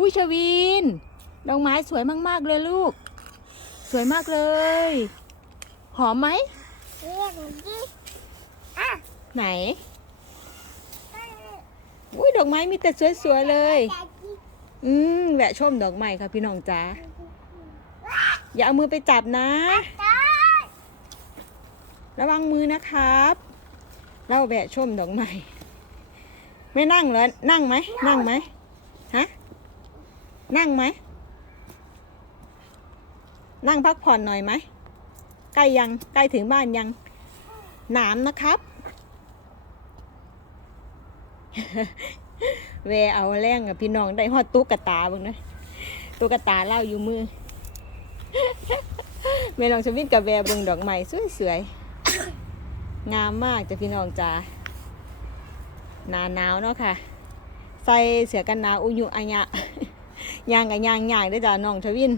อุ้ยชวิน ดอกไม้สวยมากๆเลยลูก สวยมากเลย หอมไหมเรียกดิอะไหน อุ้ยดอกไม้มีแต่สวยๆเลย อืมแวะชมดอกไม้ค่ะพี่น้องจ๋า อย่าเอามือไปจับนะ ระวังมือนะครับ เราแวะชมดอกไม้ ไม่นั่งเหรอ นั่งไหม นั่งไหมฮะ นั่งไหม นั่งพักผ่อนหน่อยไหม ใกล้ยัง ใกล้ถึงบ้านยัง หนามนะครับแวเอาแรงกับพี่น้องได้ฮอดตุ๊กตาบ้างนะตุ๊กตาเล่าอยู่มือแม่น้องชวินกับแวเบิงดอกไม้สวยๆ งามมากจ้ะพี่น้องจ้าหนาหนาวเนาะค่ะ ใส่เสื้อกันหนาวอุยุอัญะ ยางกับยางย่างได้จ้าน้องชวิน